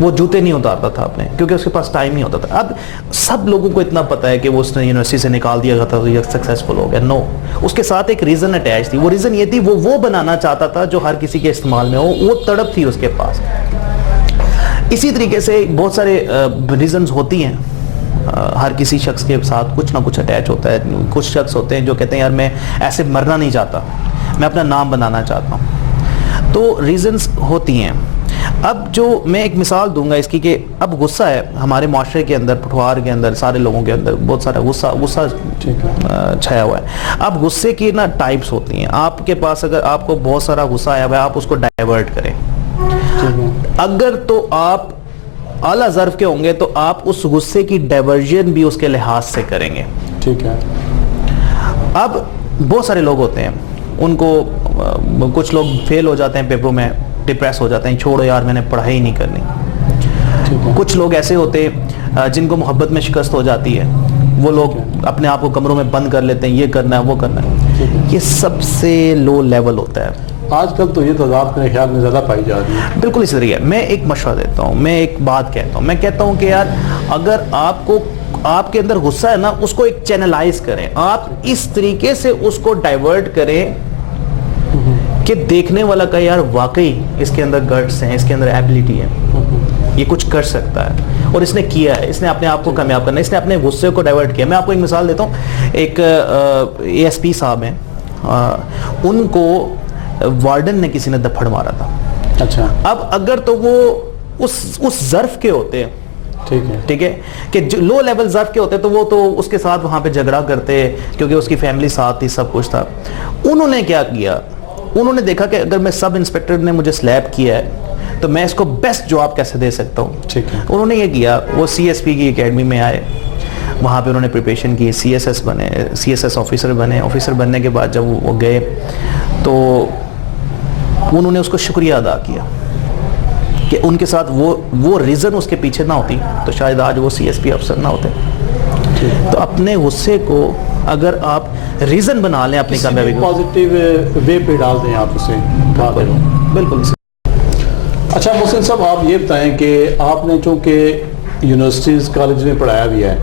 وہ جوتے نہیں اتارتا تھا اپنے, کیونکہ اس کے پاس ٹائم نہیں ہوتا تھا. اب سب لوگوں کو اتنا پتا ہے کہ وہ اس نے یونیورسٹی سے نکال دیا تھا تو یہ سکسیسفل ہو گیا. نو, اس کے ساتھ ایک ریزن اٹیچ تھی. وہ ریزن یہ تھی وہ بنانا چاہتا تھا جو ہر کسی کے استعمال میں ہو, وہ تڑپ تھی اس کے پاس. اسی طریقے سے بہت سارے ریزنز ہوتی ہیں, ہر کسی شخص کے ساتھ کچھ نہ کچھ اٹیچ ہوتا ہے. کچھ شخص ہوتے ہیں جو کہتے ہیں یار میں ایسے مرنا نہیں چاہتا, میں اپنا نام بنانا چاہتا ہوں. تو ریزنز ہوتی ہیں. اب جو میں ایک مثال دوں گا اس کی کہ اب غصہ ہے ہمارے معاشرے کے اندر, پٹھوار کے اندر, سارے لوگوں کے اندر بہت سارا غصہ چھایا ہوا ہے. اب غصے کی نا ٹائپس ہوتی ہیں. آپ کے پاس اگر آپ کو بہت سارا غصہ آیا ہوا ہے, آپ اس کو ڈائیورٹ کریں. اگر تو آپ اعلیٰ ظرف کے ہوں گے تو آپ اس غصے کی ڈائیورژن بھی اس کے لحاظ سے کریں گے. ٹھیک ہے. اب بہت سارے لوگ ہوتے ہیں, ان کو کچھ لوگ فیل ہو جاتے ہیں پیپروں میں, ڈپریس ہو جاتے ہیں, چھوڑو یار میں نے پڑھائی نہیں کرنی. کچھ لوگ ایسے ہوتے ہیں جن کو محبت میں شکست ہو جاتی ہے, وہ لوگ اپنے آپ کو کمروں میں بند کر لیتے ہیں, یہ کرنا ہے وہ کرنا ہے. یہ سب سے لو لیول ہوتا ہے. آج کل تو یہ تعداد میرے خیال میں زیادہ پائی جا رہی ہے. بالکل اسی طریقے. میں ایک مشورہ دیتا ہوں, میں ایک بات کہتا ہوں, میں کہتا ہوں کہ یار اگر آپ کے اندر غصہ ہے نا, اس کو ایک چینلائز کریں. آپ اس طریقے سے اس کو ڈائیورٹ کریں کہ دیکھنے والا کا یار واقعی اس کے اندر گٹس ہیں, اس کے اندر ایبلٹی ہے, یہ کچھ کر سکتا ہے اور اس نے کیا ہے, اس نے اپنے آپ کو کامیاب کرنا ہے, اس نے اپنے غصے کو ڈائیورٹ کیا. میں آپ کو ایک مثال دیتا ہوں. ایک اے ایس پی صاحب ہیں, ان کو وارڈن نے کسی نے دھپڑ مارا تھا. اچھا. اب اگر تو وہ اس ظرف کے ہوتے ہیں, ٹھیک ہے, کہ لو لیول ظرف کے ہوتے تو وہ تو اس کے ساتھ وہاں پہ جھگڑا کرتے کیونکہ اس کی فیملی ساتھ تھی, سب کچھ تھا. انہوں نے کیا کیا, انہوں نے دیکھا کہ اگر میں سب انسپیکٹر نے مجھے سلیپ کیا ہے تو میں اس کو بیسٹ جواب کیسے دے سکتا ہوں. انہوں نے یہ کیا, وہ سی ایس پی کی اکیڈمی میں آئے, وہاں پہ انہوں نے پریپریشن کی, سی ایس ایس بنے, سی ایس ایس آفیسر بنے. آفیسر بننے کے بعد جب وہ گئے تو انہوں نے اس کو شکریہ ادا کیا کہ ان کے ساتھ وہ ریزن اس کے پیچھے نہ ہوتی تو شاید آج وہ سی ایس پی افسر نہ ہوتے. تو اپنے غصے کو اگر آپ ریزن بنا لیں اپنی کامیابی کو, پازیٹیو وے پہ ڈال دیں آپ اسے. بالکل. اچھا محسن صاحب, آپ یہ بتائیں کہ آپ نے چونکہ یونیورسٹیز کالج میں پڑھایا بھی ہے,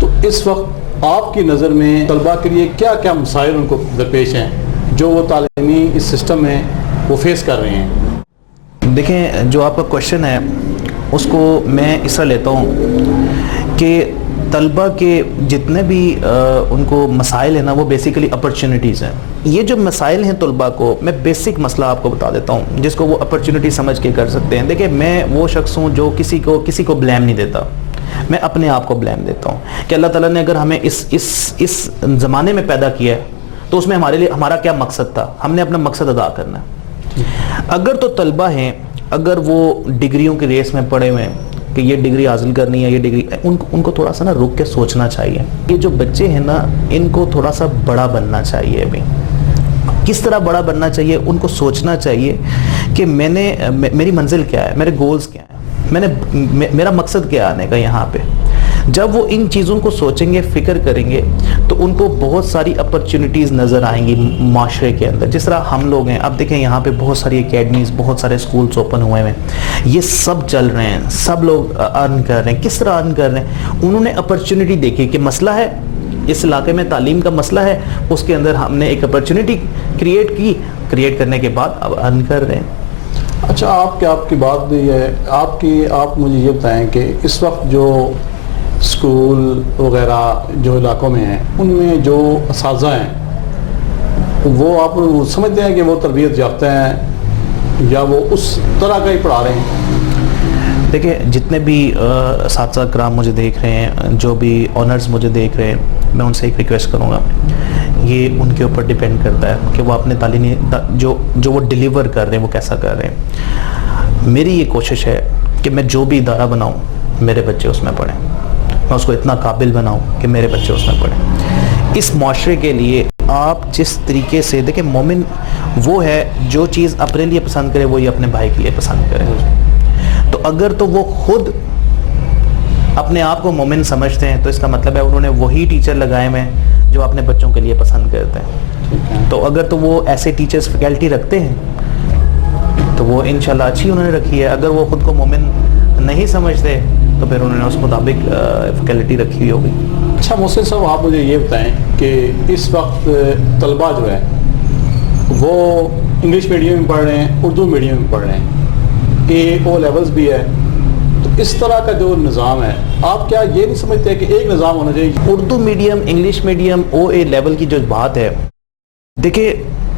تو اس وقت آپ کی نظر میں طلباء کے لیے کیا کیا مسائل ان کو درپیش ہیں جو وہ تعلیمی اس سسٹم میں وہ فیس کر رہے ہیں؟ دیکھیں, جو آپ کا کوشچن ہے اس کو میں اس طرح لیتا ہوں کہ طلبہ کے جتنے بھی ان کو مسائل ہیں نا, وہ بیسیکلی اپرچونٹیز ہیں. یہ جو مسائل ہیں طلبہ کو, میں بیسک مسئلہ آپ کو بتا دیتا ہوں جس کو وہ اپرچونٹی سمجھ کے کر سکتے ہیں. دیکھیں, میں وہ شخص ہوں جو کسی کو بلیم نہیں دیتا, میں اپنے آپ کو بلیم دیتا ہوں کہ اللہ تعالیٰ نے اگر ہمیں اس زمانے میں پیدا کیا ہے تو اس میں ہمارا کیا مقصد تھا, ہم نے اپنا مقصد ادا کرنا ہے. اگر تو طلبہ ہیں, اگر وہ ڈگریوں کی ریس میں پڑے ہوئے ہیں کہ یہ ڈگری حاصل کرنی ہے, یہ ڈگری, ان کو تھوڑا سا نا رک کے سوچنا چاہیے. یہ جو بچے ہیں نا, ان کو تھوڑا سا بڑا بننا چاہیے. ابھی کس طرح بڑا بننا چاہیے, ان کو سوچنا چاہیے کہ میری منزل کیا ہے, میرے گولز کیا ہیں, میرا مقصد کیا آنے کا یہاں پہ. جب وہ ان چیزوں کو سوچیں گے, فکر کریں گے, تو ان کو بہت ساری اپرچونٹیز نظر آئیں گی معاشرے کے اندر. جس طرح ہم لوگ ہیں, اب دیکھیں یہاں پہ بہت ساری اکیڈمیز, بہت سارے سکولز اوپن ہوئے ہیں, یہ سب چل رہے ہیں, سب لوگ ارن کر رہے ہیں. کس طرح ارن کر رہے ہیں, انہوں نے اپرچونٹی دیکھی کہ مسئلہ ہے اس علاقے میں, تعلیم کا مسئلہ ہے, اس کے اندر ہم نے ایک اپرچونٹی کریٹ کرنے کے بعد اب ارن کر رہے ہیں. اچھا, آپ کی بات بھی ہے, آپ مجھے یہ بتائیں کہ اس وقت جو اسکول وغیرہ جو علاقوں میں ہیں, ان میں جو اساتذہ ہیں وہ آپ سمجھتے ہیں کہ وہ تربیت یافتہ ہیں یا وہ اس طرح کا ہی پڑھا رہے ہیں؟ دیکھیں, جتنے بھی اساتذہ کرام مجھے دیکھ رہے ہیں, جو بھی آنرز مجھے دیکھ رہے ہیں, میں ان سے ایک ریکویسٹ کروں گا, یہ ان کے اوپر ڈیپینڈ کرتا ہے کہ وہ اپنے تعلیمی جو وہ ڈیلیور کر رہے ہیں وہ کیسا کر رہے ہیں. میری یہ کوشش ہے کہ میں جو بھی ادارہ بناؤں, میرے بچے اس میں پڑھیں, میں اس کو اتنا قابل بناؤں کہ میرے بچے اس میں پڑھیں. اس معاشرے کے لیے آپ جس طریقے سے دیکھیں, مومن وہ ہے جو چیز اپنے لیے پسند کرے وہی اپنے بھائی کے لیے پسند کرے. تو اگر تو وہ خود اپنے آپ کو مومن سمجھتے ہیں تو اس کا مطلب ہے انہوں نے وہی ٹیچر لگائے ہوئے ہیں جو اپنے بچوں کے لیے پسند کرتے ہیں. تو اگر تو وہ ایسے ٹیچرز فیکلٹی رکھتے ہیں تو وہ انشاءاللہ اچھی انہوں نے رکھی ہے. اگر وہ خود کو مومن نہیں سمجھتے تو پھر انہوں نے اس مطابق فیکلٹی رکھی ہوئی ہوگی. اچھا محسن صاحب آپ مجھے یہ بتائیں کہ اس وقت طلبہ جو ہے وہ انگلش میڈیم میں پڑھ رہے ہیں, اردو میڈیم میں پڑھ رہے ہیں, او لیولز بھی ہے, تو اس طرح کا جو نظام ہے آپ کیا یہ نہیں سمجھتے کہ ایک نظام ہونا چاہیے؟ اردو میڈیم, انگلش میڈیم, او اے لیول کی جو بات ہے, دیکھیں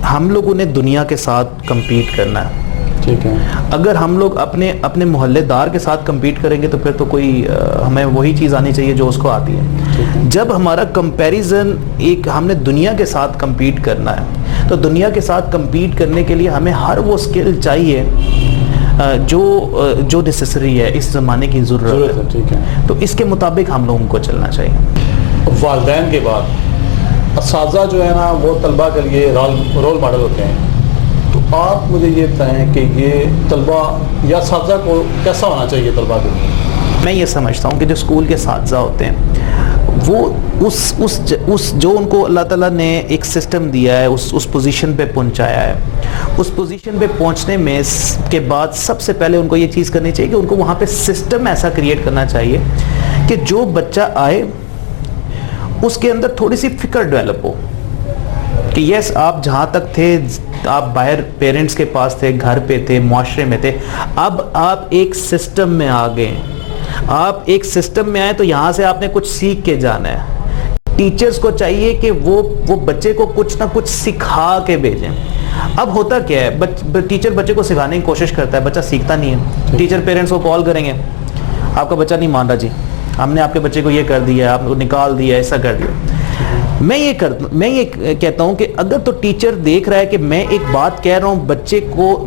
ہم لوگوں نے دنیا کے ساتھ کمپیٹ کرنا ہے. ٹھیک ہے, اگر ہم لوگ اپنے محلے دار کے ساتھ کمپیٹ کریں گے تو پھر تو کوئی ہمیں وہی چیز آنی چاہیے جو اس کو آتی ہے. جب ہمارا کمپیریزن ہم نے دنیا کے ساتھ کمپیٹ کرنا ہے تو دنیا کے ساتھ کمپیٹ کرنے کے لیے ہمیں ہر وہ سکل چاہیے جو نیسیسری ہے, اس زمانے کی ضرورت ہے. ٹھیک ہے, تو اس کے مطابق ہم لوگوں کو چلنا چاہیے. والدین کے بعد اساتذہ جو ہے نا وہ طلبہ کے لیے رول ماڈل ہوتے ہیں, تو آپ مجھے یہ بتائیں کہ یہ طلبہ یا اساتذہ کو کیسا ہونا چاہیے طلبہ کے لیے؟ میں یہ سمجھتا ہوں کہ جو اسکول کے اساتذہ ہوتے ہیں وہ اس جو ان کو اللہ تعالیٰ نے ایک سسٹم دیا ہے, اس پوزیشن پہ پہنچایا ہے, اس پوزیشن پہ پہنچنے میں کے بعد سب سے پہلے ان کو یہ چیز کرنی چاہیے کہ ان کو وہاں پہ سسٹم ایسا کریٹ کرنا چاہیے کہ جو بچہ آئے اس کے اندر تھوڑی سی فکر ڈیولپ ہو کہ یس آپ جہاں تک تھے آپ باہر پیرنٹس کے پاس تھے, گھر پہ تھے, معاشرے میں تھے, اب آپ ایک سسٹم میں آ گئے. آپ ایک سسٹم میں آئے تو یہاں سے آپ نے کچھ سیکھ کے جانا ہے. ٹیچرز کو چاہیے کہ وہ بچے کو کچھ نہ کچھ سکھا کے بھیجیں. اب ہوتا کیا ہے, ٹیچر بچے کو سکھانے کی کوشش کرتا ہے, بچہ سیکھتا نہیں ہے. ٹیچر پیرنٹس کو کال کریں گے, آپ کا بچہ نہیں مان رہا جی, ہم نے آپ کے بچے کو یہ کر دیا, آپ کو نکال دیا, ایسا کر دیا. میں یہ کہتا ہوں کہ اگر تو ٹیچر دیکھ رہا ہے کہ میں ایک بات کہہ رہا ہوں,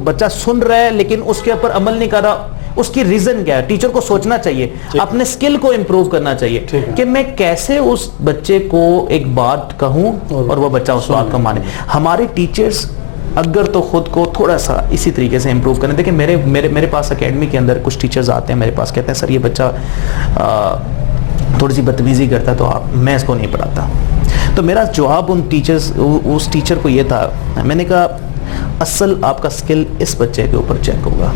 بچہ سن رہا ہے لیکن اس کے اوپر عمل نہیں کر رہا, اس کی ریزن کیا ہے, ٹیچر کو سوچنا چاہیے, اپنے سکل کو امپروو کرنا چاہیے کہ میں کیسے اس بچے کو ایک بات کہوں اور وہ بچہ اس بات کو مانے. ہمارے ٹیچرز اگر تو خود کو تھوڑا سا اسی طریقے سے امپروو کریں. دیکھیں میرے پاس اکیڈمی کے اندر کچھ ٹیچرز آتے ہیں میرے پاس, کہتے ہیں سر یہ بچہ تھوڑی سی بدتمیزی کرتا ہے تو میں اس کو نہیں پڑھاتا. تو میرا جواب اس ٹیچر کو یہ تھا, میں نے کہا اصل آپ کا سکل اس بچے کے اوپر چیک ہوگا.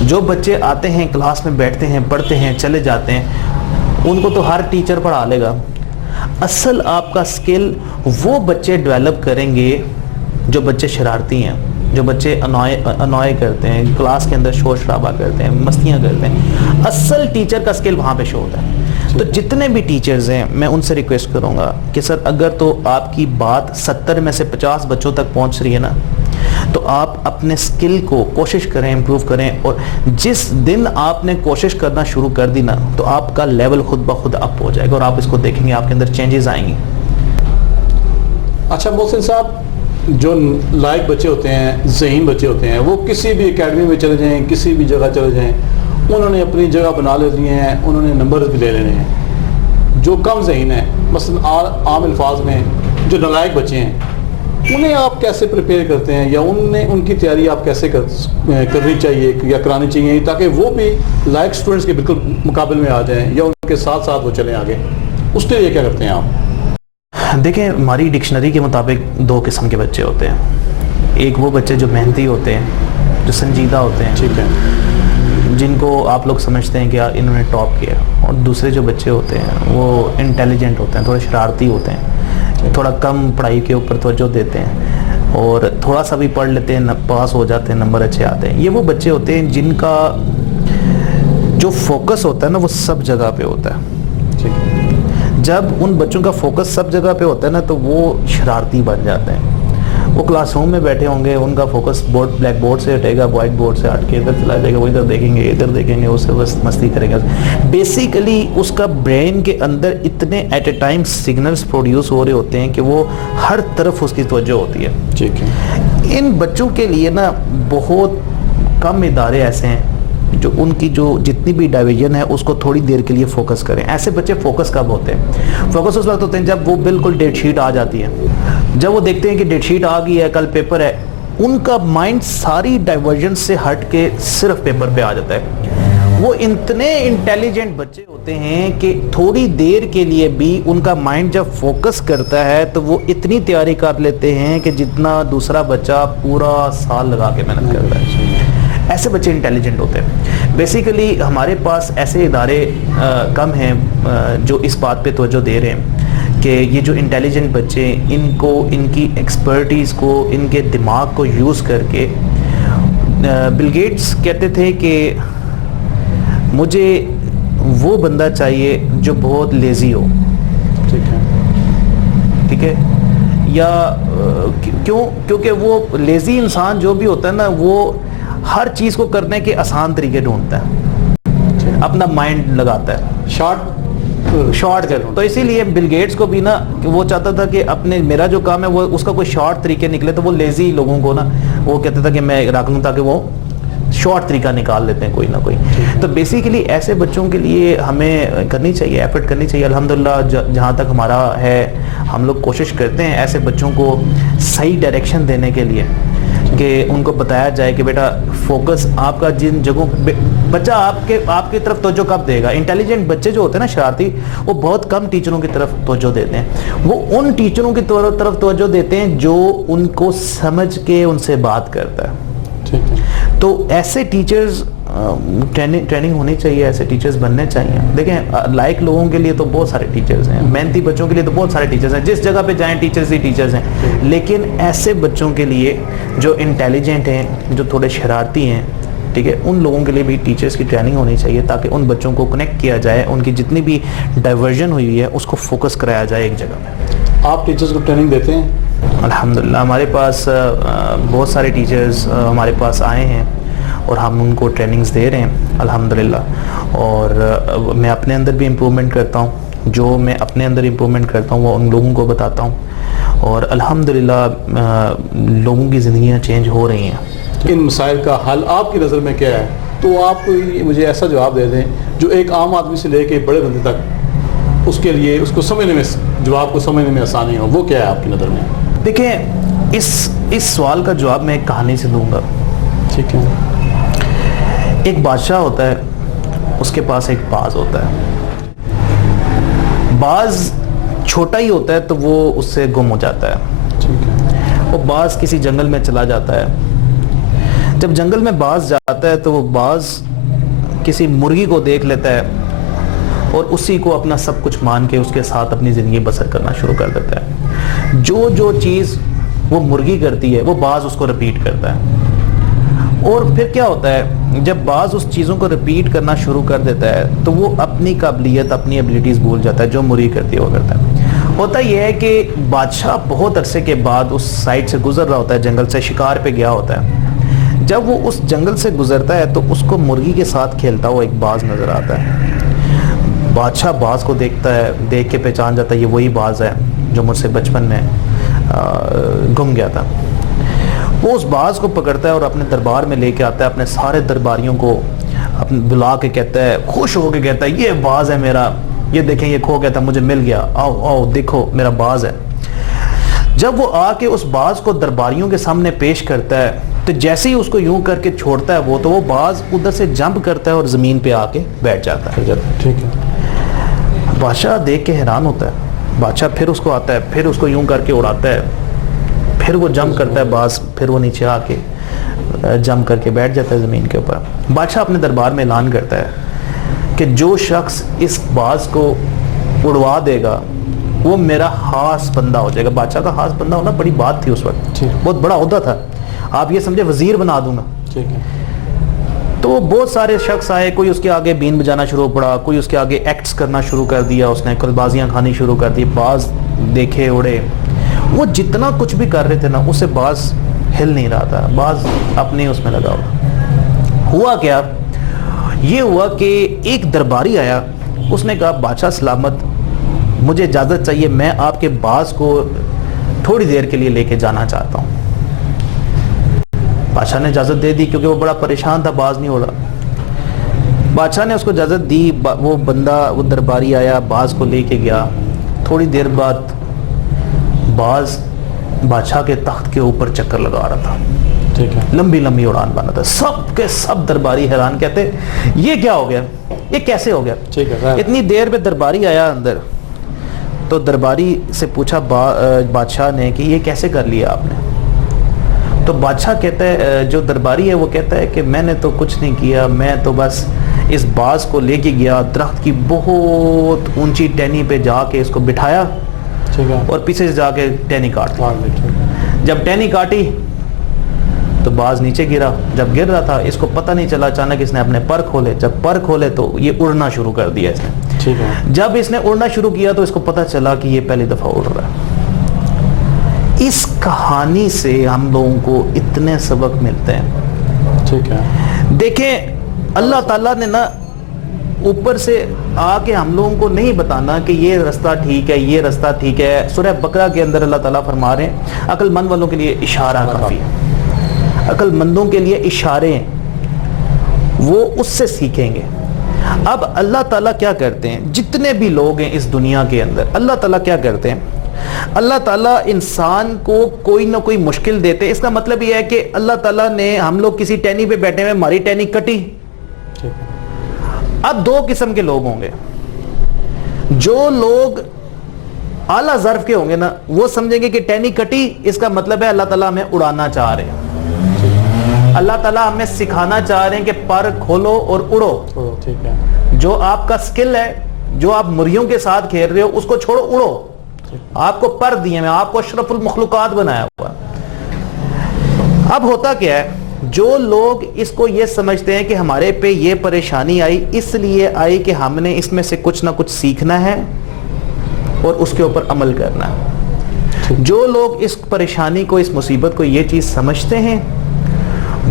جو بچے آتے ہیں کلاس میں بیٹھتے ہیں, پڑھتے ہیں, چلے جاتے ہیں, ان کو تو ہر ٹیچر پڑھا لے گا. اصل آپ کا سکل وہ بچے ڈیولپ کریں گے جو بچے شرارتی ہیں, جو بچے انوائے کرتے ہیں, کلاس کے اندر شور شرابہ کرتے ہیں, مستیاں کرتے ہیں. اصل ٹیچر کا سکل وہاں پہ شو ہوتا ہے. تو جتنے بھی ٹیچرز ہیں میں ان سے ریکویسٹ کروں گا کہ سر اگر تو آپ کی بات 70 میں سے 50 بچوں تک پہنچ رہی ہے نا, تو آپ اپنے سکل کو کوشش کریں, امپروو کریں, اور جس دن آپ نے کوشش کرنا شروع کر دی نا تو آپ کا لیول خود بخود اپ ہو جائے گا اور آپ اس کو دیکھیں گے, آپ کے اندر چینجز آئیں گی. اچھا محسن صاحب, جو لائق بچے ہوتے ہیں, ذہین بچے ہوتے ہیں, وہ کسی بھی اکیڈمی میں چلے جائیں, کسی بھی جگہ چلے جائیں, انہوں نے اپنی جگہ بنا لینی ہے, انہوں نے نمبر بھی لے لینے ہیں. جو کم ذہین ہیں, مثلا عام الفاظ میں جو نالائق بچے ہیں, انہیں آپ کیسے پریپیئر کرتے ہیں, یا ان کی تیاری آپ کیسے کرنی چاہیے یا کرانی چاہیے تاکہ وہ بھی لائق اسٹوڈنٹس کے بالکل مقابل میں آ جائیں یا ان کے ساتھ ساتھ وہ چلیں آگے؟ اس کے لیے کیا کرتے ہیں آپ؟ دیکھیں ہماری ڈکشنری کے مطابق 2 قسم کے بچے ہوتے ہیں. ایک وہ بچے جو محنتی ہوتے ہیں, جو سنجیدہ ہوتے ہیں, ٹھیک ہے, جن کو آپ لوگ سمجھتے ہیں کہ انہوں نے ٹاپ کیا. اور دوسرے جو بچے ہوتے ہیں وہ انٹیلیجنٹ ہوتے ہیں, تھوڑے شرارتی ہوتے ہیں, تھوڑا کم پڑھائی کے اوپر توجہ دیتے ہیں اور تھوڑا سا بھی پڑھ لیتے ہیں, پاس ہو جاتے ہیں, نمبر اچھے آتے ہیں. یہ وہ بچے ہوتے ہیں جن کا جو فوکس ہوتا ہے نا وہ سب جگہ پہ ہوتا ہے. جب ان بچوں کا فوکس سب جگہ پہ ہوتا ہے نا تو وہ شرارتی بن جاتے ہیں. وہ کلاس روم میں بیٹھے ہوں گے, ان کا فوکس بلیک بورڈ سے ہٹے گا, وائٹ بورڈ سے ہٹ کے ادھر چلا جائے گا, وہ ادھر دیکھیں گے, ادھر دیکھیں گے, اس سے بس مستی کریں گے. بیسیکلی اس کا برین کے اندر اتنے at a time signals produce ہو رہے ہوتے ہیں کہ وہ ہر طرف اس کی توجہ ہوتی ہے. ٹھیک ہے. ان بچوں کے لیے نا بہت کم ادارے ایسے ہیں جو ان کی جو جتنی بھی ڈائیویژن ہے اس کو تھوڑی دیر کے لیے فوکس کریں. ایسے بچے فوکس کب ہوتے ہیں؟ فوکس اس وقت ہوتے ہیں جب وہ بالکل ڈیٹ شیٹ آ جاتی ہے, جب وہ دیکھتے ہیں کہ ڈیٹ شیٹ آ گئی ہے, کل پیپر ہے, ان کا مائنڈ ساری ڈائیورژن سے ہٹ کے صرف پیپر پہ آ جاتا ہے. وہ اتنے انٹیلیجنٹ بچے ہوتے ہیں کہ تھوڑی دیر کے لیے بھی ان کا مائنڈ جب فوکس کرتا ہے تو وہ اتنی تیاری کر لیتے ہیں کہ جتنا دوسرا بچہ پورا سال لگا کے محنت کرتا ہے. ایسے بچے انٹیلیجنٹ ہوتے ہیں. بیسیکلی ہمارے پاس ایسے ادارے کم ہیں جو اس بات پہ توجہ دے رہے ہیں کہ یہ جو انٹیلیجنٹ بچے ان کو ان کی ایکسپرٹیز کو ان کے دماغ کو یوز کر کے بل گیٹس کہتے تھے کہ مجھے وہ بندہ چاہیے جو بہت لیزی ہو. ٹھیک ہے, یا کیونکہ وہ لیزی انسان جو بھی ہوتا ہے نا وہ ہر چیز کو کرنے کے آسان طریقے ڈھونڈتا ہے, اپنا مائنڈ لگاتا ہے شارٹ کر. تو اسی لیے بل گیٹس کو بھی نا وہ چاہتا تھا کہ اپنے میرا جو کام ہے وہ اس کا کوئی شارٹ طریقے نکلے, تو وہ لیزی لوگوں کو نا وہ کہتا تھا کہ میں رکھ لوں تاکہ وہ شارٹ طریقہ نکال لیتے ہیں کوئی نہ کوئی. تو بیسیکلی ایسے بچوں کے لیے ہمیں کرنی چاہیے, ایفرٹ کرنی چاہیے. الحمدللہ جہاں تک ہمارا ہے ہم لوگ کوشش کرتے ہیں ایسے بچوں کو صحیح ڈائریکشن دینے کے لیے کہ ان کو بتایا جائے کہ بیٹا فوکس آپ کا جن جگہوں بچہ آپ کی طرف توجہ کب دے گا. انٹیلیجنٹ بچے جو ہوتے ہیں نا شرارتی, وہ بہت کم ٹیچروں کی طرف توجہ دیتے ہیں. وہ ان ٹیچروں کی طرف توجہ دیتے ہیں جو ان کو سمجھ کے ان سے بات کرتا ہے. تو ایسے ٹیچرز ٹریننگ ہونی چاہیے, ایسے ٹیچرز بننے چاہیے. دیکھیں لائک لوگوں کے لیے تو بہت سارے ٹیچرز ہیں, محنتی بچوں کے لیے تو بہت سارے ٹیچرز ہیں, جس جگہ پہ جائیں ٹیچرز ہی ٹیچرز ہیں. لیکن ایسے بچوں کے لیے جو انٹیلیجنٹ ہیں, جو تھوڑے شرارتی ہیں, ٹھیک ہے, ان لوگوں کے لیے بھی ٹیچرز کی ٹریننگ ہونی چاہیے تاکہ ان بچوں کو کنیکٹ کیا جائے, ان کی جتنی بھی ڈائیورژن ہوئی ہے اس کو فوکس کرایا جائے ایک جگہ پہ. آپ ٹیچرز کو ٹریننگ دیتے ہیں؟ الحمدللہ ہمارے پاس بہت سارے ٹیچرز ہمارے پاس آئے ہیں اور ہم ان کو ٹریننگز دے رہے ہیں الحمدللہ. اور میں اپنے اندر بھی امپرومنٹ کرتا ہوں, جو میں اپنے اندر امپرومنٹ کرتا ہوں وہ ان لوگوں کو بتاتا ہوں, اور الحمدللہ لوگوں کی زندگیاں چینج ہو رہی ہیں. ان مسائل کا حل آپ کی نظر میں کیا ہے؟ تو آپ مجھے ایسا جواب دے دیں جو ایک عام آدمی سے لے کے بڑے بندے تک اس کے لیے اس کو سمجھنے میں, جواب کو سمجھنے میں آسانی ہو, وہ کیا ہے آپ کی نظر میں؟ دیکھیں اس سوال کا جواب میں ایک کہانی سے دوں گا. ٹھیک ہے. ایک بادشاہ ہوتا ہے, اس کے پاس ایک باز ہوتا ہے. باز چھوٹا ہی ہوتا ہے تو وہ اس سے گم ہو جاتا ہے. ٹھیک ہے. وہ باز کسی جنگل میں چلا جاتا ہے. جب جنگل میں باز جاتا ہے تو وہ باز کسی مرغی کو دیکھ لیتا ہے اور اسی کو اپنا سب کچھ مان کے اس کے ساتھ اپنی زندگی بسر کرنا شروع کر دیتا ہے. جو چیز وہ مرغی کرتی ہے وہ باز اس کو رپیٹ کرتا ہے. اور پھر کیا ہوتا ہے, جب باز اس چیزوں کو رپیٹ کرنا شروع کر دیتا ہے تو وہ اپنی قابلیت, اپنی ایبلٹیز بھول جاتا ہے. جو مرغی کرتی ہے وہ کرتا ہے. ہوتا یہ ہے کہ بادشاہ بہت عرصے کے بعد اس سائٹ سے گزر رہا ہوتا ہے, جنگل سے شکار پہ گیا ہوتا ہے. جب وہ اس جنگل سے گزرتا ہے تو اس کو مرغی کے ساتھ کھیلتا ہوا ایک باز نظر آتا ہے. بادشاہ باز کو دیکھتا ہے, دیکھ کے پہچان جاتا ہے یہ وہی باز ہے جو مجھ سے بچپن میں گم گیا تھا. وہ اس باز کو پکڑتا ہے اور اپنے دربار میں لے کے آتا ہے. اپنے سارے درباریوں کو بلا کے کہتا ہے, خوش ہو کے کہتا ہے یہ باز ہے میرا, یہ دیکھیں یہ کھو گیا تھا مجھے مل گیا, آؤ آؤ دیکھو میرا باز ہے. جب وہ آ کے اس باز کو درباریوں کے سامنے پیش کرتا ہے تو جیسے ہی اس کو یوں کر کے چھوڑتا ہے وہ, تو وہ باز ادھر سے جمپ کرتا ہے اور زمین پہ آ کے بیٹھ جاتا ہے. ٹھیک ہے. بادشاہ دیکھ کے حیران ہوتا ہے. بادشاہ پھر اس کو آتا ہے, پھر اس کو یوں کر کے اڑاتا ہے, پھر وہ جمپ کرتا ہے باز, پھر وہ نیچے آ کے جمپ کر کے بیٹھ جاتا ہے زمین کے اوپر. بادشاہ اپنے دربار میں اعلان کرتا ہے کہ جو شخص اس باز کو اڑوا دے گا وہ میرا خاص بندہ ہو جائے گا. بادشاہ کا خاص بندہ ہونا بڑی بات تھی اس وقت, بہت بڑا عہدہ تھا. آپ یہ سمجھے وزیر بنا دوں گا. ٹھیک ہے. تو بہت سارے شخص آئے, کوئی اس کے آگے بین بجانا شروع پڑا, کوئی اس کے آگے ایکٹس کرنا شروع کر دیا, اس نے کلبازیاں کھانی شروع کر دی. باز دیکھے اڑے, وہ جتنا کچھ بھی کر رہے تھے نا اسے باز ہل نہیں رہا تھا. باز اپنے اس میں لگا ہوا. ہوا کیا, یہ ہوا کہ ایک درباری آیا, اس نے کہا بادشاہ سلامت, مجھے اجازت چاہیے, میں آپ کے باز کو تھوڑی دیر کے لیے لے کے جانا چاہتا ہوں. بادشاہ نے اجازت دے دی کیونکہ وہ بڑا پریشان تھا, باز نہیں ہو رہا. بادشاہ نے اس کو اجازت دی. وہ بندہ, وہ درباری آیا, باز کو لے کے گیا. تھوڑی دیر بعد باز بادشاہ کے تخت کے اوپر چکر لگا رہا تھا. ٹھیک ہے. لمبی لمبی اڑان بنا تھا. سب کے سب درباری حیران, کہتے یہ کیا ہو گیا, یہ کیسے ہو گیا. ٹھیک ہے. اتنی دیر پہ درباری آیا اندر, تو درباری سے پوچھا بادشاہ نے کہ یہ کیسے کر لیا آپ نے. تو بادشاہ کہتا ہے, جو درباری ہے وہ کہتا ہے کہ میں نے تو کچھ نہیں کیا, میں تو بس اس باز کو لے کے گیا, درخت کی بہت اونچی ٹہنی پہ جا کے اس کو بٹھایا اور پیچھے سے جا کے ٹہنی کاٹ لی. جب ٹہنی کاٹی تو باز نیچے گرا, جب گر رہا تھا اس کو پتہ نہیں چلا, اچانک اس نے اپنے پر کھولے, جب پر کھولے تو یہ اڑنا شروع کر دیا اس نے. جب اس نے اڑنا شروع کیا تو اس کو پتہ چلا کہ یہ پہلی دفعہ اڑ رہا ہے. اس کہانی سے ہم لوگوں کو اتنے سبق ملتے ہیں. ٹھیک ہے, دیکھیں اللہ تعالیٰ نے نا اوپر سے آ کے ہم لوگوں کو نہیں بتانا کہ یہ رستہ ٹھیک ہے, یہ رستہ ٹھیک ہے. سورہ بقرہ کے اندر اللہ تعالیٰ فرما رہے ہیں عقل مند والوں کے لیے اشارہ کافی ہے, عقل مندوں کے لیے اشارے ہیں, وہ اس سے سیکھیں گے. اب اللہ تعالیٰ کیا کرتے ہیں, جتنے بھی لوگ ہیں اس دنیا کے اندر, اللہ تعالیٰ کیا کرتے ہیں, اللہ تعالیٰ انسان کو کوئی نہ کوئی مشکل دیتے ہیں. اس کا مطلب یہ ہے کہ اللہ تعالیٰ نے, ہم لوگ کسی ٹہنی پہ بیٹھے ہوئے, ہماری ٹہنی کٹی. اب دو قسم کے لوگ ہوں گے. جو لوگ اعلیٰ ظرف کے ہوں گے نا, وہ سمجھیں گے کہ ٹہنی کٹی, اس کا مطلب ہے اللہ تعالیٰ ہمیں اڑانا چاہ رہے ہیں, اللہ تعالیٰ ہمیں سکھانا چاہ رہے ہیں کہ پر کھولو اور اڑو. ٹھیک ہے, جو آپ کا سکل ہے, جو آپ مریوں کے ساتھ کھیل رہے ہو, اس کو چھوڑو, اڑو. آپ کو پر دیے میں, آپ کو اشرف المخلوقات بنایا ہوا. اب ہوتا کیا ہے, جو لوگ اس کو یہ سمجھتے ہیں کہ ہمارے پہ یہ پریشانی آئی اس لیے آئی کہ ہم نے اس میں سے کچھ نہ کچھ سیکھنا ہے اور اس کے اوپر عمل کرنا ہے. جو لوگ اس پریشانی کو, اس مصیبت کو یہ چیز سمجھتے ہیں,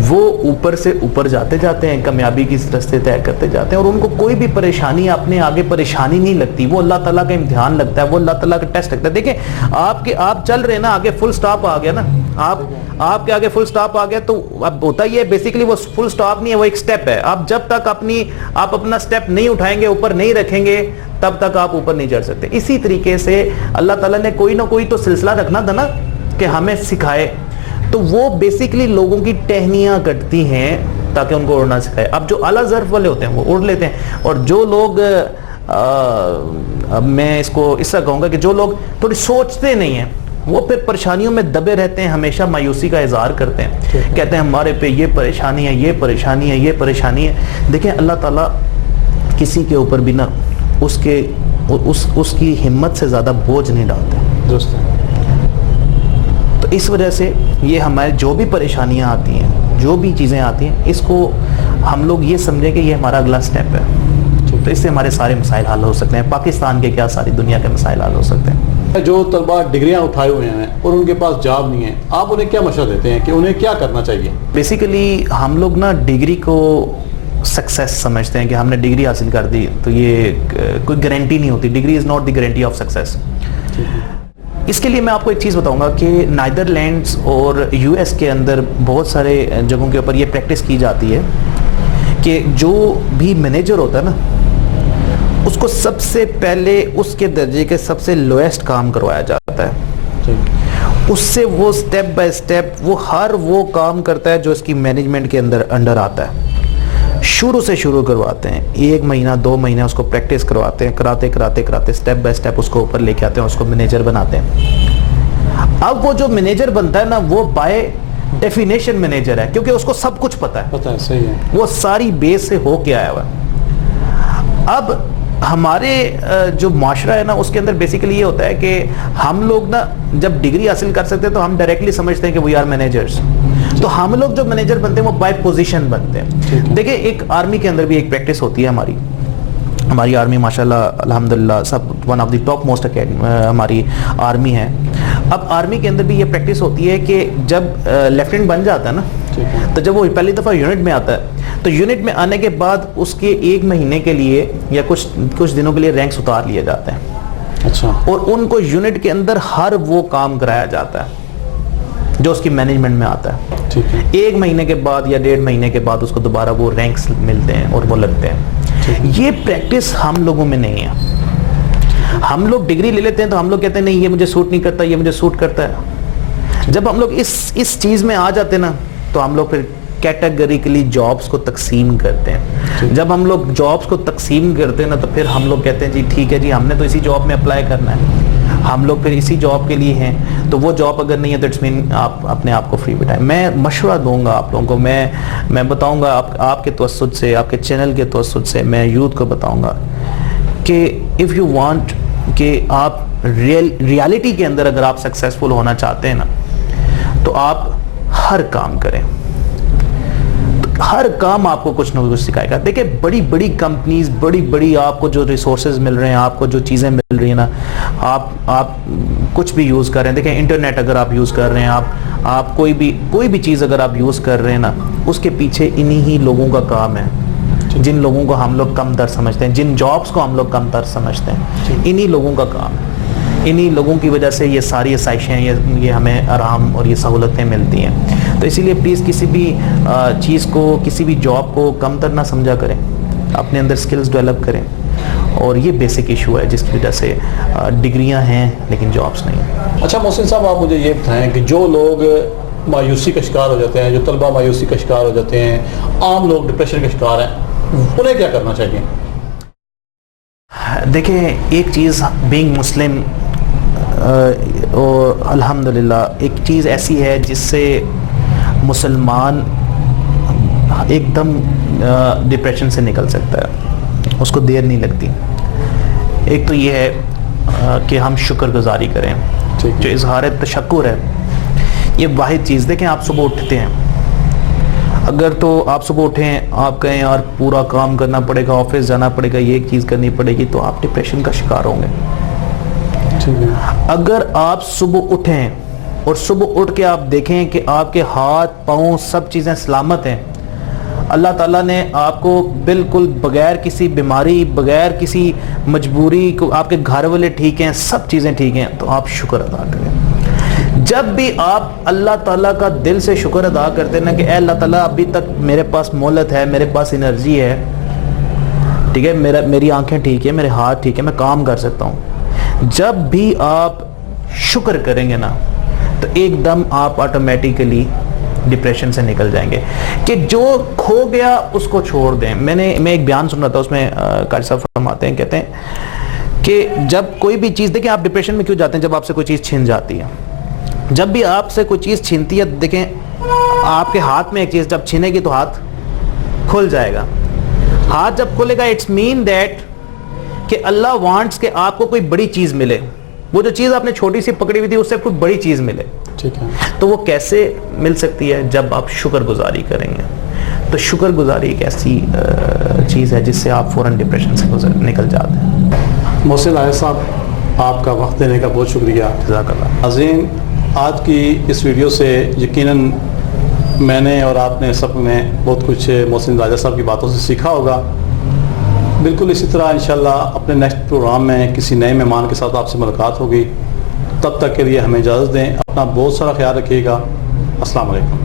وہ اوپر سے اوپر جاتے جاتے ہیں, کامیابی کی راستے طے کرتے جاتے ہیں, اور ان کو کوئی بھی پریشانی اپنے آگے پریشانی نہیں لگتی. وہ اللہ تعالیٰ کا امتحان لگتا ہے, وہ اللہ تعالیٰ کا ٹیسٹ لگتا ہے. دیکھیں آپ چل رہے ہیں نا, آگے فل سٹاپ آ گیا نا, آپ کے آگے فل سٹاپ آ گیا, تو اب ہوتا یہ ہے بیسیکلی وہ فل سٹاپ نہیں ہے, وہ ایک سٹیپ ہے. آپ جب تک آپ اپنا سٹیپ نہیں اٹھائیں گے, اوپر نہیں رکھیں گے, تب تک آپ اوپر نہیں چڑھ سکتے. اسی طریقے سے اللہ تعالیٰ نے کوئی نہ کوئی تو سلسلہ رکھنا تھا نا کہ ہمیں سکھائے. تو وہ بیسیکلی لوگوں کی ٹہنیاں کٹتی ہیں تاکہ ان کو اڑنا سکھائے. اب جو اعلیٰ ظرف والے ہوتے ہیں وہ اڑ لیتے ہیں, اور جو لوگ میں اس کو اس طرح کہوں گا کہ جو لوگ تھوڑی سوچتے نہیں ہیں, وہ پھر پریشانیوں میں دبے رہتے ہیں, ہمیشہ مایوسی کا اظہار کرتے ہیں, کہتے ہیں ہمارے پہ یہ پریشانی ہے, یہ پریشانی ہے, یہ پریشانی ہے. دیکھیں اللہ تعالیٰ کسی کے اوپر بھی نا اس کی ہمت سے زیادہ بوجھ نہیں ڈالتے. تو اس وجہ سے یہ ہمارے جو بھی پریشانیاں آتی ہیں, جو بھی چیزیں آتی ہیں, اس کو ہم لوگ یہ سمجھیں کہ یہ ہمارا اگلا سٹیپ ہے. تو اس سے ہمارے سارے مسائل حل ہو سکتے ہیں, پاکستان کے کیا ساری دنیا کے مسائل حل ہو سکتے ہیں. جو طلبہ ڈگریاں اٹھائے ہوئے ہیں اور ان کے پاس جاب نہیں ہے, آپ انہیں کیا مشورہ دیتے ہیں کہ انہیں کیا کرنا چاہیے؟ بیسیکلی ہم لوگ نا ڈگری کو سکسیس سمجھتے ہیں کہ ہم نے ڈگری حاصل کر دی تو یہ کوئی گارنٹی نہیں ہوتی. Degree is not the guarantee of success. اس کے لیے میں آپ کو ایک چیز بتاؤں گا کہ نیدرلینڈز اور یو ایس کے اندر بہت سارے جگہوں کے اوپر یہ پریکٹس کی جاتی ہے کہ جو بھی مینیجر ہوتا ہے نا, اس کو سب سے پہلے اس کے درجے کے سب سے لویسٹ کام کروایا جاتا ہے. اس سے وہ سٹیپ بائی سٹیپ وہ کام کرتا ہے جو اس کی مینجمنٹ کے انڈر آتا ہے. شروع سے شروع کرواتے ہیں, 1 مہینہ 2 مہینہ اس کو پریکٹس کرواتے ہیں, کراتے سٹیپ بائی سٹیپ اس کو اوپر لے کے آتے ہیں, اس کو مینیجر بناتے ہیں. اب وہ جو مینیجر بنتا ہے نا, وہ بائی ڈیفینیشن مینیجر ہے, کیونکہ اس کو سب کچھ پتا ہے, صحیح ہے, وہ ساری بیس سے ہو کے آیا ہوا ہے. اب ہمارے جو معاشرہ ہے نا, اس کے اندر بیسیکلی یہ ہوتا ہے کہ ہم لوگ نا جب ڈگری حاصل کر سکتے ہیں تو ہم ڈائریکٹلی سمجھتے ہیں کہ وی آر مینیجرز. تو ہم لوگ جو مینیجر بنتے ہیں وہ بائی پوزیشن بنتے ہیں. دیکھیں ایک آرمی کے اندر بھی ایک پریکٹس ہوتی ہے ہماری آرمی ماشاءاللہ الحمدللہ سب one of the top most ہماری آرمی ہے. اب آرمی کے اندر بھی یہ پریکٹس ہوتی ہے کہ جب لیفٹیننٹ بن جاتا ہے نا, تو جب وہ پہلی دفعہ یونٹ میں آتا ہے تو یونٹ میں آنے کے بعد اس کے 1 مہینے کے لیے یا کچھ دنوں کے لیے رینکس اتار لیے جاتے ہیں. اچھا. اور ان کو یونٹ کے اندر ہر وہ کام کرایا جاتا ہے جو اس کی مینجمنٹ میں آتا ہے. 1 مہینے کے بعد یا 1.5 مہینے کے بعد اس کو دوبارہ وہ رینکس ملتے ہیں اور وہ لگتے ہیں. یہ پریکٹس ہم لوگوں میں نہیں ہے. ہم لوگ ڈگری لے لیتے ہیں تو ہم لوگ کہتے ہیں نہیں یہ مجھے سوٹ نہیں کرتا, یہ مجھے سوٹ کرتا ہے. جب ہم لوگ اس چیز میں آ جاتے ہیں نا, تو ہم لوگ پھر کیٹیگریکلی جابس کو تقسیم کرتے ہیں. جب ہم لوگ جابس کو تقسیم کرتے ہیں نا, تو پھر ہم لوگ کہتے ہیں جی ٹھیک ہے جی, ہم نے تو اسی جاب میں اپلائی کرنا ہے. ہم لوگ پھر اسی جاب کے لیے ہیں, تو وہ جاب اگر نہیں ہے تو اٹس مین آپ اپنے آپ کو فری بٹھائیں. میں مشورہ دوں گا آپ لوگوں کو, میں بتاؤں گا آپ کے توسط سے, آپ کے چینل کے توسط سے میں یوتھ کو بتاؤں گا کہ اف یو وانٹ کہ آپ ریالٹی کے اندر اگر آپ سکسیسفل ہونا چاہتے ہیں نا, تو آپ ہر کام کریں. ہر کام آپ کو کچھ نہ کچھ سکھائے گا. دیکھیں بڑی بڑی کمپنیز, بڑی آپ کو جو ریسورسز مل رہے ہیں, آپ کو جو چیزیں مل رہی ہیں نا, آپ کچھ بھی یوز کر رہے ہیں. دیکھیں انٹرنیٹ اگر آپ یوز کر رہے ہیں, آپ کوئی بھی چیز اگر آپ یوز کر رہے ہیں نا, اس کے پیچھے انہی ہی لوگوں کا کام ہے جن لوگوں کو ہم لوگ کم تر سمجھتے ہیں, جن جابس کو ہم لوگ کم تر سمجھتے ہیں, انہی لوگوں کا کام ہے. انہی لوگوں کی وجہ سے یہ ساری آسائشیں, یہ ہمیں آرام اور یہ سہولتیں ملتی ہیں. تو اسی لیے پلیز کسی بھی چیز کو, کسی بھی جاب کو کم تر نہ سمجھا کریں, اپنے اندر سکلز ڈیولپ کریں. اور یہ بیسک ایشو ہے جس کی وجہ سے ڈگریاں ہیں لیکن جابس نہیں. اچھا محسن صاحب, آپ مجھے یہ بتائیں کہ جو لوگ مایوسی کا شکار ہو جاتے ہیں, جو طلبہ مایوسی کا شکار ہو جاتے ہیں, عام لوگ ڈپریشن کا شکار ہیں, انہیں کیا کرنا چاہیے؟ دیکھیں ایک چیز بینگ مسلم, اور الحمدللہ ایک چیز ایسی ہے جس سے مسلمان ایک دم ڈپریشن سے نکل سکتا ہے, اس کو دیر نہیں لگتی. ایک تو یہ ہے کہ ہم شکر گزاری کریں, جو اظہار تشکر ہے, یہ واحد چیز. دیکھیں آپ صبح اٹھتے ہیں, اگر تو آپ صبح اٹھیں, آپ کہیں یار پورا کام کرنا پڑے گا, آفس جانا پڑے گا, یہ چیز کرنی پڑے گی, تو آپ ڈپریشن کا شکار ہوں گے. اگر آپ صبح اٹھیں اور صبح اٹھ کے آپ دیکھیں کہ آپ کے ہاتھ پاؤں سب چیزیں سلامت ہیں, اللہ تعالیٰ نے آپ کو بالکل بغیر کسی بیماری, بغیر کسی مجبوری کو, آپ کے گھر والے ٹھیک ہیں, سب چیزیں ٹھیک ہیں, تو آپ شکر ادا کریں. جب بھی آپ اللہ تعالیٰ کا دل سے شکر ادا کرتے ہیں نا کہ اے اللہ تعالیٰ ابھی تک میرے پاس مہلت ہے, میرے پاس انرجی ہے, ٹھیک ہے, میری آنکھیں ٹھیک ہے, میرے ہاتھ ٹھیک ہے, میں کام کر سکتا ہوں. جب بھی آپ شکر کریں گے نا, تو ایک دم آپ آٹومیٹیکلی ڈپریشن سے نکل جائیں گے. کہ جو کھو گیا اس کو چھوڑ دیں. میں ایک بیان سن رہا تھا, اس میں قاری صاحب فرماتے ہیں, کہتے ہیں کہ جب کوئی بھی چیز, دیکھیں آپ ڈپریشن میں کیوں جاتے ہیں, جب آپ سے کوئی چیز چھن جاتی ہے. جب بھی آپ سے کوئی چیز چھنتی ہے, دیکھیں آپ کے ہاتھ میں ایک چیز جب چھنے گی تو ہاتھ کھل جائے گا. ہاتھ جب کھلے گا, اٹس مین دیٹ کہ اللہ وانٹس کہ آپ کو کوئی بڑی چیز ملے. وہ جو چیز آپ نے چھوٹی سی پکڑی ہوئی تھی, اس سے کوئی بڑی چیز ملے. ٹھیک ہے, تو وہ کیسے مل سکتی ہے؟ جب آپ شکر گزاری کریں گے. تو شکر گزاری ایک ایسی چیز ہے جس سے آپ فوراً ڈپریشن سے نکل جاتے ہیں. محسن عائض صاحب, آپ کا وقت دینے کا بہت شکریہ. جزاک اللہ. عظیم, آج کی اس ویڈیو سے یقیناً میں نے اور آپ نے سب نے بہت کچھ محسن راجہ صاحب کی باتوں سے سیکھا ہوگا. بالکل اسی طرح انشاءاللہ اپنے نیکسٹ پروگرام میں کسی نئے مہمان کے ساتھ آپ سے ملاقات ہوگی. تب تک کے لیے ہمیں اجازت دیں. اپنا بہت سارا خیال رکھیے گا. السلام علیکم.